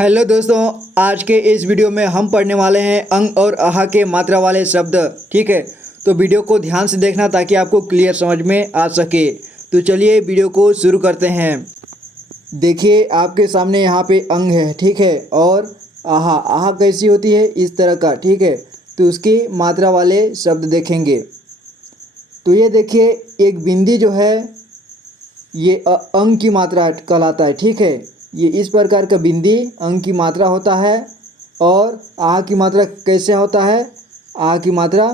Hello दोस्तों, आज के इस वीडियो में हम पढ़ने वाले हैं अंग और आहा के मात्रा वाले शब्द। ठीक है, तो वीडियो को ध्यान से देखना ताकि आपको क्लियर समझ में आ सके। तो चलिए वीडियो को शुरू करते हैं। देखिए आपके सामने यहाँ पे अंग है, ठीक है, और आहा। आहा कैसी होती है? इस तरह का, ठीक है। तो उसकी मात्रा वाले शब्द देखेंगे। तो ये देखिए, एक बिंदी जो है ये अंग की मात्रा कहलाता है, ठीक है। ये इस प्रकार का बिंदी अंग की मात्रा होता है। और आह की मात्रा कैसे होता है? आह की मात्रा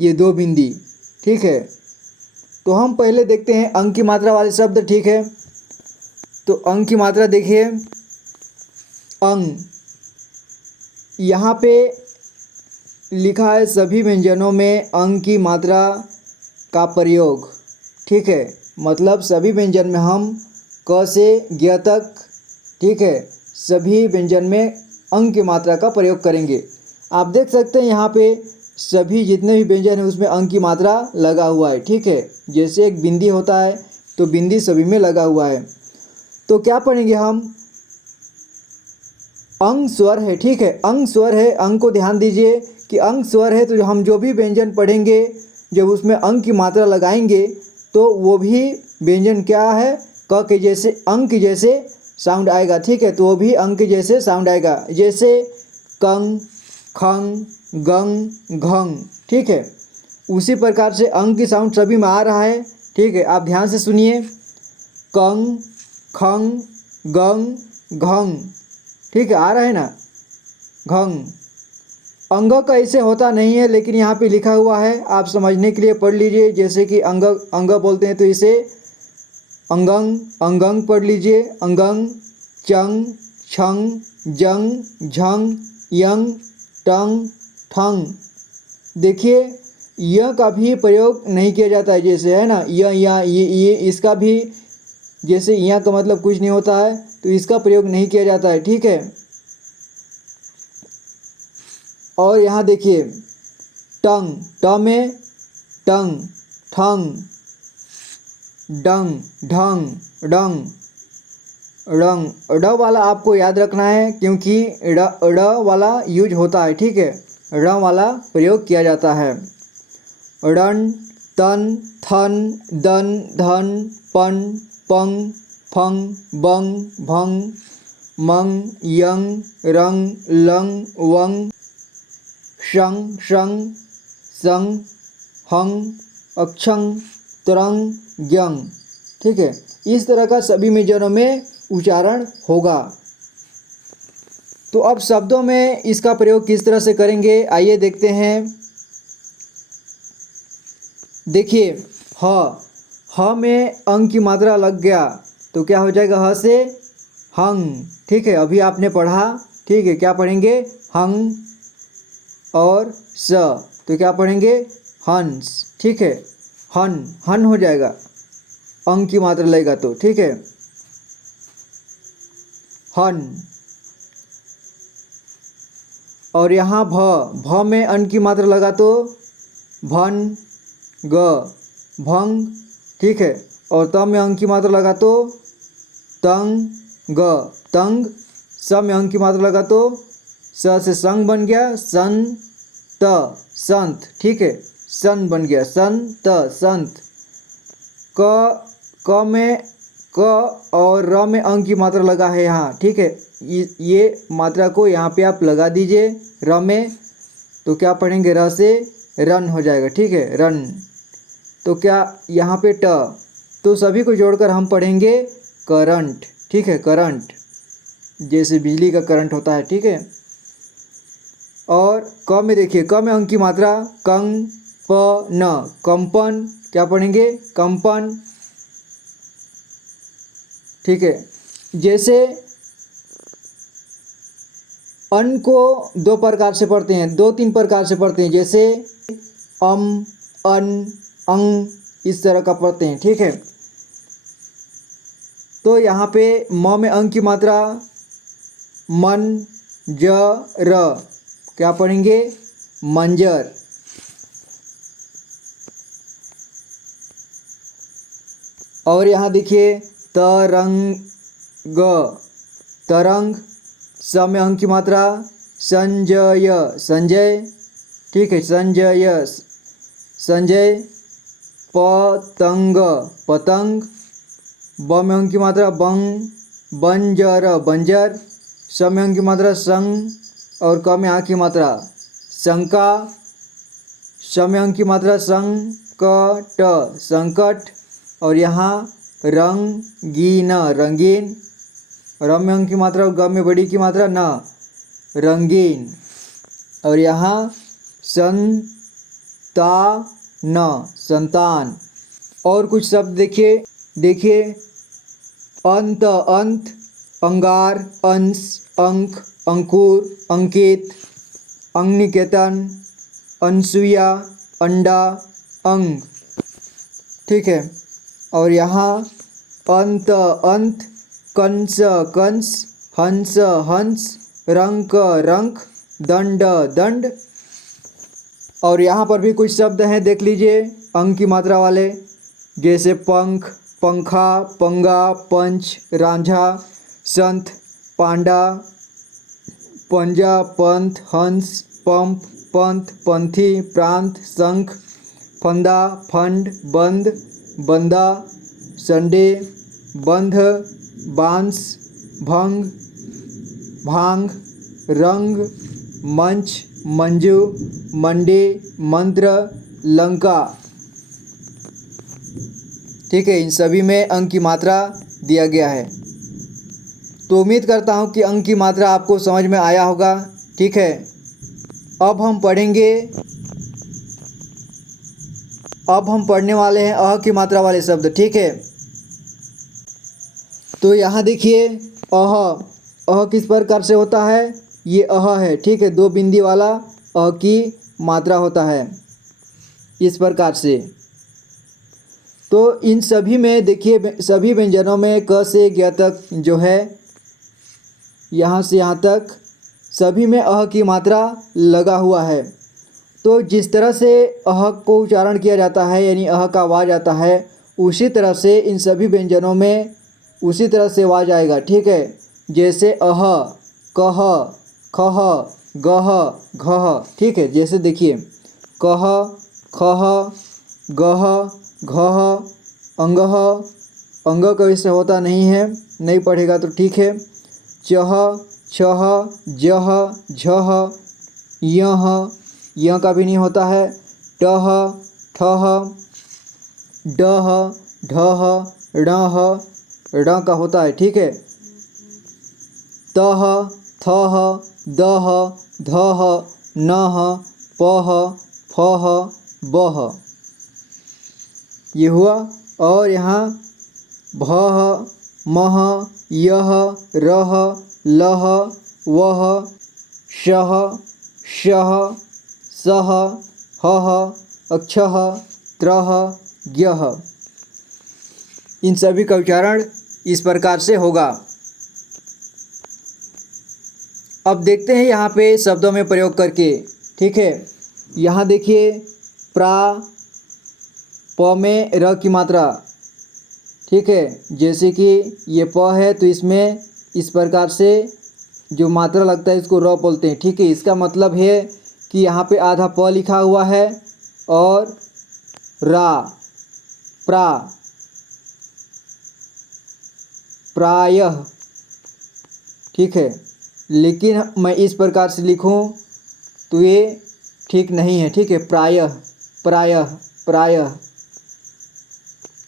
ये दो बिंदी, ठीक है। तो हम पहले देखते हैं अंग की मात्रा वाले शब्द, ठीक है। तो अंग की मात्रा देखिए, अंग यहाँ पे लिखा है सभी व्यंजनों में अंग की मात्रा का प्रयोग, ठीक है। मतलब सभी व्यंजन में हम क से ज्ञ तक, ठीक है, सभी व्यंजन में अंग की मात्रा का प्रयोग करेंगे। आप देख सकते हैं यहाँ पे सभी जितने भी व्यंजन हैं उसमें अंग की मात्रा लगा हुआ है, ठीक है। जैसे एक बिंदी होता है तो बिंदी सभी में लगा हुआ है। तो क्या पढ़ेंगे हम? अंग स्वर है, ठीक है। अंग स्वर है, अंग को ध्यान दीजिए कि अंग स्वर है। तो हम जो भी व्यंजन पढ़ेंगे जब उसमें अंग की मात्रा लगाएंगे तो वो भी व्यंजन क्या है? क के जैसे अंग के जैसे साउंड आएगा, ठीक है। तो वो भी अंग के जैसे साउंड आएगा, जैसे कंग, खंग, गंग, घंग, ठीक है। उसी प्रकार से अंग की साउंड सभी में आ रहा है, ठीक है। आप ध्यान से सुनिए, कंग, खंग, गंग, घंग, ठीक है, आ रहा है ना, घंग। अंग का ऐसे होता नहीं है, लेकिन यहाँ पे लिखा हुआ है, आप समझने के लिए पढ़ लीजिए। जैसे कि अंग अंग बोलते हैं तो इसे अंगंग, अंगंग पढ़ लीजिए। अंगंग, चंग, छंग, जंग, झंग, यंग, टंग, ठंग। देखिए यह का भी प्रयोग नहीं किया जाता है, जैसे है ना ये इसका भी, जैसे यहाँ का मतलब कुछ नहीं होता है तो इसका प्रयोग नहीं किया जाता है, ठीक है। और यहाँ देखिए टंग, ट में टंग, ठंग, डंग, ढंग, डंग, रंग। ड वाला आपको याद रखना है क्योंकि ड वाला यूज होता है, ठीक है। र वाला प्रयोग किया जाता है। रण, तन, थन, दन, धन, पन, पंग, फंग, बंग, भंग, मंग, यंग, रंग, लंग, वंग, शंग, शंग, संग, हंग, अक्षंग, तरंग, ज्ञंग, ठीक है। इस तरह का सभी व्यंजनों में उच्चारण होगा। तो अब शब्दों में इसका प्रयोग किस तरह से करेंगे, आइए देखते हैं। देखिए ह में अंग की मात्रा लग गया तो क्या हो जाएगा? ह से हंग, ठीक है। अभी आपने पढ़ा, ठीक है। क्या पढ़ेंगे? हंग। और स तो क्या पढ़ेंगे? हंस, ठीक है। हन, हन हो जाएगा, अंग की मात्रा लगेगा तो, ठीक है। हन। और यहाँ भ में अन की मात्रा लगा तो भन, ग, भंग, ठीक है। और त में अंग की मात्रा लगा तो तंग, ग, तंग। स में अंग की मात्रा लगा तो स से संग बन गया, सन, त, संत, ठीक है। सन बन गया, सन, त, संत। क में क और र में अंग की मात्रा लगा है यहाँ, ठीक है। ये मात्रा को यहाँ पे आप लगा दीजिए र में, तो क्या पढ़ेंगे? र से रन हो जाएगा, ठीक है, रन। तो क्या यहाँ पे ट, तो सभी को जोड़कर हम पढ़ेंगे करंट, ठीक है, करंट, जैसे बिजली का करंट होता है, ठीक है। और क में देखिए, क में अंग की मात्रा कंग, प, न, कंपन, क्या पढ़ेंगे? कंपन, ठीक है। जैसे अन को दो प्रकार से पढ़ते हैं, दो तीन प्रकार से पढ़ते हैं, जैसे अन, अंग, इस तरह का पढ़ते हैं, ठीक है। तो यहाँ पे म में अंग की मात्रा मन, ज, र, क्या पढ़ेंगे? मंजर। और यहाँ देखिए तरंग, तरंग, स में अंग की मात्रा संजय संजय, ठीक है, संजय संजय। पतंग पतंग, ब में अंग की मात्रा बंग बंजर बंजर, स में अंग की मात्रा संग और क में आ की मात्रा शंका, स में अंग की मात्रा संकट संकट, और यहाँ रंगीन रंगीन, र में अंग की मात्रा ग में बड़ी की मात्रा न रंगीन, और यहाँ संतान संतान। और कुछ शब्द देखिए देखिए, अंत अंत, अंगार अंश अंक अंकुर अंकित, अंगनिकेतन अनसुईया अंडा अंग, ठीक है। और यहाँ अंत अंत, कंस कंस, हंस हंस, रंक रंक, दंड दंड। और यहाँ पर भी कुछ शब्द हैं, देख लीजिए अंग की मात्रा वाले, जैसे पंख पंखा पंगा पंच रांझा संत पांडा पंजा पंथ हंस पंप पंथ पंथी प्रांत शंख फंदा फंड बंद बंदा संडे बंध बांस भंग भांग रंग मंच मंजू मंडी मंत्र लंका, ठीक है। इन सभी में अंक की मात्रा दिया गया है। तो उम्मीद करता हूँ कि अंक की मात्रा आपको समझ में आया होगा, ठीक है। अब हम पढ़ने वाले हैं अह की मात्रा वाले शब्द, ठीक है। तो यहाँ देखिए अह किस प्रकार से होता है, ये अह है, ठीक है, दो बिंदी वाला अह की मात्रा होता है इस प्रकार से। तो इन सभी में देखिए, सभी व्यंजनों में क से ज्ञ तक जो है, यहाँ से यहाँ तक सभी में अह की मात्रा लगा हुआ है। तो जिस तरह से अह को उच्चारण किया जाता है, यानी अह का आवाज़ आता है, उसी तरह से इन सभी व्यंजनों में उसी तरह से आवाज़ आएगा, ठीक है। जैसे अह कह खह गह घह, ठीक है। जैसे देखिए कह खह गह घह अंगह, अंग का विषय होता नहीं है, नहीं पढ़ेगा तो ठीक है। चह छह जह झह यह का भी नहीं होता है। टह ठह डह ढह ढ़ह ड़ का होता है, ठीक है। तह थह दह धह नह पह फह बह, ये हुआ। और यहाँ भह मह यह रह लह वह शह शह सह हह अक्षह त्रह ज्ञह, इन सभी का उच्चारण इस प्रकार से होगा। अब देखते हैं यहाँ पे शब्दों में प्रयोग करके, ठीक है। यहाँ देखिए प्रा प में र की मात्रा, ठीक है। जैसे कि ये प है तो इसमें इस प्रकार से जो मात्रा लगता है इसको र बोलते हैं, ठीक है। इसका मतलब है कि यहाँ पे आधा प लिखा हुआ है और रा प्रा प्रायः, ठीक है। लेकिन मैं इस प्रकार से लिखूं तो ये ठीक नहीं है, ठीक है। प्रायः प्रायः प्रायः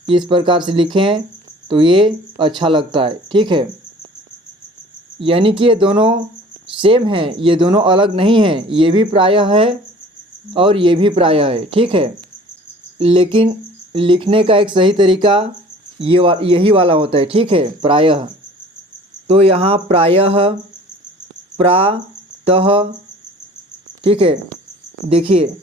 इस प्रकार से लिखें तो ये अच्छा लगता है, ठीक है। यानी कि ये दोनों सेम हैं, ये दोनों अलग नहीं हैं, ये भी प्रायः है और ये भी प्रायः है, ठीक है। लेकिन लिखने का एक सही तरीका यही वाला होता है, ठीक है, प्रायः। तो यहाँ प्रायः प्रातः, ठीक है। देखिए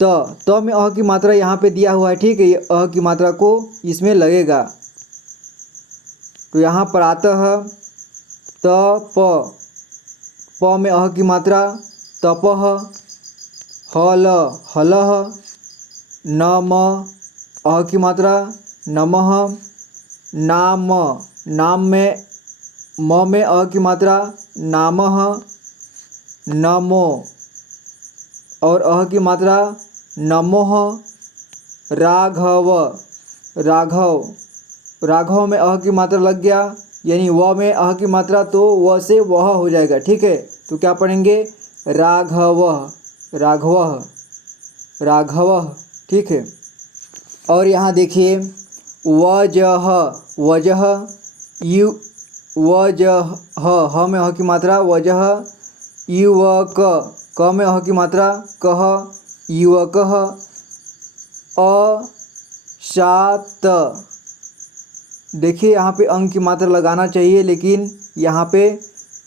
त में अह की मात्रा यहाँ पे दिया हुआ है, ठीक है। ये अह की मात्रा को इसमें लगेगा, तो यहाँ प्रातः प में अह की मात्रा तपह हल हलह नम अह की मात्रा नमः नाम में म में अ की मात्रा नामः नमो, और अह की मात्रा नमोः राघव राघव। राघव में अह की मात्रा लग गया, यानी व में अह की मात्रा तो व से वह हो जाएगा, ठीक है। तो क्या पढ़ेंगे राघव राघव राघव, ठीक है। और यहाँ देखिए वजह वजह यु वजह ह में ह की मात्रा वजह, युवक क में ह की मात्रा कह युवकः, अशात। देखिए यहाँ पे अंक की मात्रा लगाना चाहिए, लेकिन यहाँ पे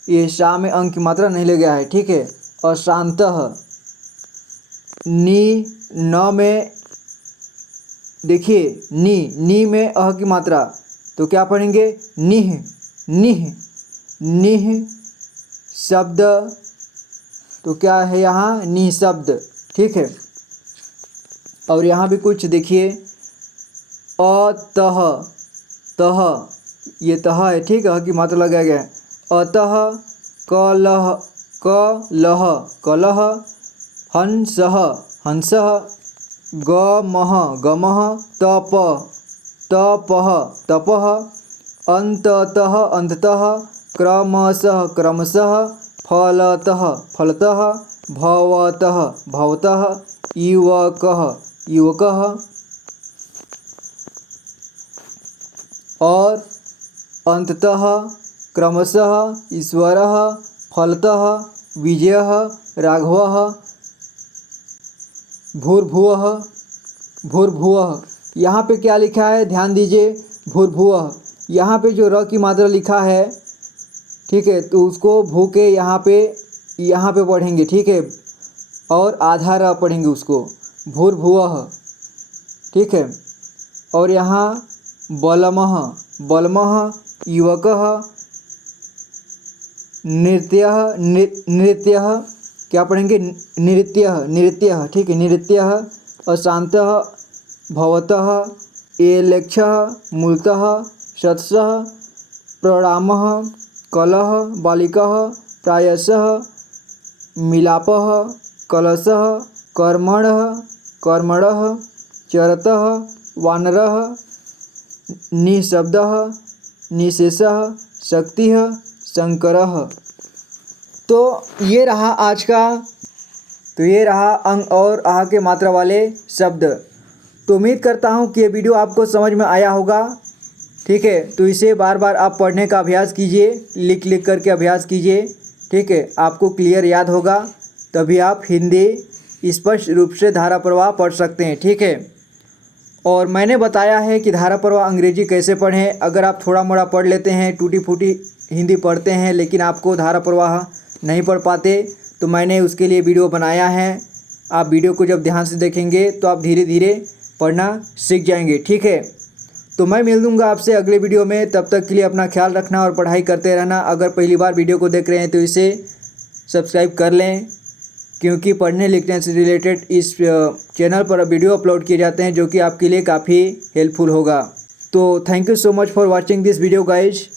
ये शा में अंक की मात्रा नहीं लगा है, ठीक है। अशांतः। न में देखिए नी में अह की मात्रा, तो क्या पढ़ेंगे निह निह निह शब्द, तो क्या है यहाँ निह शब्द, ठीक है। और यहाँ भी कुछ देखिए अतः तह, ये तह है, ठीक है, की मात्रा लगाया गया है। अतः कलह कलह कलह, हंसः हंसः, गमः गमः, तप तपः तपः, अंततः अंततः, क्रमशः क्रमशः, फलतः फलतः, भवतः भवतः, युवकः युवकः, और अंततः क्रमशः ईश्वरः, फलतः विजयः राघवः, भूर्भुवः भूर्भुवः। यहाँ पे क्या लिखा है ध्यान दीजिए, भूर्भुवः। यहाँ पे जो र की मात्रा लिखा है, ठीक है, तो उसको भू के यहाँ पे पढ़ेंगे, ठीक है, और आधा र पढ़ेंगे उसको, भूर्भुवः, ठीक है। और यहाँ बलमः बलमः, युवकः, नृत्यः नृत्यः, क्या पढ़ेंगे नृत्यः नृत्यः, ठीक है, नृत्यः, अशांतः भवतः, एलेक्षः मूलतः, सत्सः प्रणामः, कलह बालिकः, प्रायशः मिलापः, कलशः कर्मणः कर्मणः, चरतः वानरः, निःशब्दः निशेषः, शक्तिः शंकरः। तो ये रहा आज का, तो ये रहा अंग और आह के मात्रा वाले शब्द। तो उम्मीद करता हूँ कि ये वीडियो आपको समझ में आया होगा, ठीक है। तो इसे बार बार आप पढ़ने का अभ्यास कीजिए, लिख लिख करके अभ्यास कीजिए, ठीक है। आपको क्लियर याद होगा, तभी आप हिंदी स्पष्ट रूप से धारा प्रवाह पढ़ सकते हैं, ठीक है। और मैंने बताया है कि धारा प्रवाह अंग्रेजी कैसे पढ़ें। अगर आप थोड़ा मोड़ा पढ़ लेते हैं, टूटी फूटी हिंदी पढ़ते हैं, लेकिन आपको धारा प्रवाह नहीं पढ़ पाते, तो मैंने उसके लिए वीडियो बनाया है। आप वीडियो को जब ध्यान से देखेंगे तो आप धीरे धीरे पढ़ना सीख जाएंगे, ठीक है। तो मैं मिल दूंगा आपसे अगले वीडियो में, तब तक के लिए अपना ख्याल रखना और पढ़ाई करते रहना। अगर पहली बार वीडियो को देख रहे हैं तो इसे सब्सक्राइब कर लें, क्योंकि पढ़ने लिखने से रिलेटेड इस चैनल पर वीडियो अपलोड किए जाते हैं, जो कि आपके लिए काफ़ी हेल्पफुल होगा। तो thank you so much for watching this video guys.